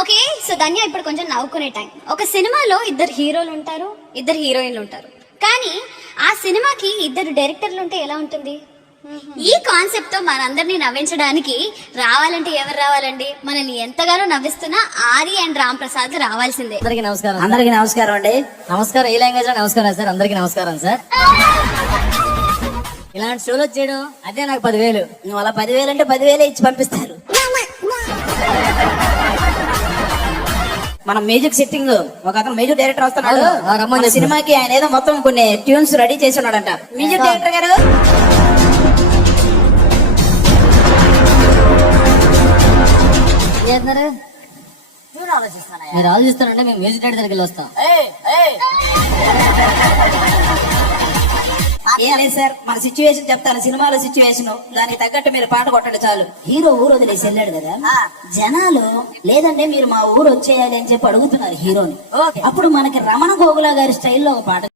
Okay, so ధన్య ఇప్పుడు కొంచెం నవ్వుకునే time. ఒక సినిమాలో ఇద్దరు హీరోలు ఉంటారు, ఇద్దరు హీరోయిన్లు ఉంటారు. కానీ ఆ సినిమాకి ఇద్దరు డైరెక్టర్లు ఉంటే ఎలా ఉంటుంది? ఈ కాన్సెప్ట్ తో మనందరినీ నవ్వించడానికి రావాలంటే ఎవరు రావాలండి? మనల్ని ఎంతగానో నవ్విస్తున్న ఆది అండ్ రామ్ ప్రసాద్ రావాల్సిందే. అందరికి నమస్కారం. అందరికి నమస్కారం అండి. నమస్కారం ఏ లాంగ్వేజ్ లో నమస్కారం సార్. అందరికి నమస్కారం సార్. ఇలాంటి షోలో చేయడం అదే నాకు 10,000. నువ్వు అలా 10,000 అంటే 10,000 ఇచ్చి పంపిస్తారు. మన మ్యూజిక్ సెట్టింగ్ ఒక అతను మ్యూజిక్ డైరెక్టర్ వస్తున్నాడు. మన సినిమాకి ఆయన ఏదో మొత్తం కొన్ని ట్యూన్స్ రెడీ చేసి ఉన్నాడంట. మ్యూజిక్ డైరెక్టర్ గారు మీరు ఆలోచిస్తారంటే మేము మ్యూజిక్ డైరెక్టర్ దగ్గరికి వస్తాం. ఏం లేదు సార్, మన సిచ్యువేషన్ చెప్తాను. సినిమాలో సిచ్యువేషన్ దానికి తగ్గట్టు మీరు పాట కొట్టండి చాలు. హీరో ఊరు వదిలేసి వెళ్ళాడు కదా, జనాలు లేదంటే మీరు మా ఊరు వచ్చేయాలి అని చెప్పి అడుగుతున్నారు హీరోని. అప్పుడు మనకి రమణ గోగుల గారి స్టైల్లో ఒక పాట